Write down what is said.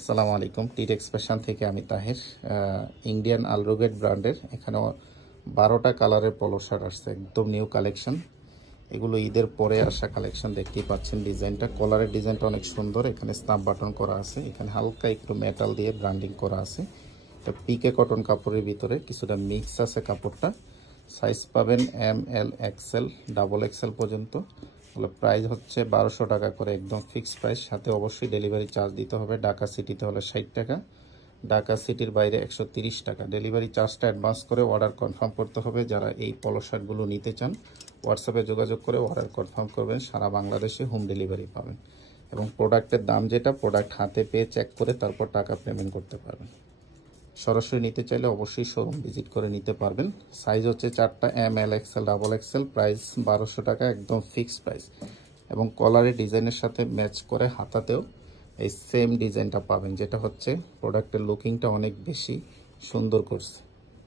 আসসালামু আলাইকুম। টিটেক্স ফ্যাশন থেকে আমি তাহের। ইন্ডিয়ান আলরোগেট ব্র্যান্ডের এখানে 12টা কালারের পলো শার্ট আসছে, একদম নিউ কালেকশন। এগুলো ঈদের পরে আসা কালেকশন, দেখতেই পাচ্ছেন। ডিজাইনটা, কলারের ডিজাইনটা অনেক সুন্দর। এখানে স্ন্যাপ বাটন করা আছে, এখানে হালকা একটু মেটাল দিয়ে ব্র্যান্ডিং করা আছে। এটা পিকে কটন কাপড়ের ভিতরে কিছুটা মিক্স আছে কাপড়টা। সাইজ পাবেন এম, এল, এক্সেল, ডাবল এক্সেল পর্যন্ত। প্রাইস হচ্ছে 1200 টাকা করে, একদম ফিক্সড প্রাইস। সাথে অবশ্যই ডেলিভারি চার্জ দিতে হবে। ঢাকা সিটিতে হলে 60 টাকা, ঢাকা সিটির বাইরে 130 টাকা। ডেলিভারি চার্জটা অ্যাডভান্স করে অর্ডার কনফার্ম করতে হবে। যারা এই পলো শার্টগুলো নিতে চান হোয়াটসঅ্যাপে যোগাযোগ করে অর্ডার কনফার্ম করবেন। সারা বাংলাদেশে হোম ডেলিভারি পাবেন এবং প্রোডাক্টের দাম যেটা, প্রোডাক্ট হাতে পেয়ে চেক করে তারপর টাকা পেমেন্ট করতে পারবেন। সরাসরি নিতে চাইলে অবশ্যই শোরুম ভিজিট করে নিতে পারবেন। সাইজ হচ্ছে 4টা, এম, এল, এক্সেল, ডাবল এক্সেল। প্রাইস 1200 টাকা, একদম ফিক্সড প্রাইস। এবং কলারের ডিজাইনের সাথে ম্যাচ করে হাতাতেও এই সেম ডিজাইনটা পাবেন, যেটা হচ্ছে প্রোডাক্টের লুকিংটা অনেক বেশি সুন্দর করছে।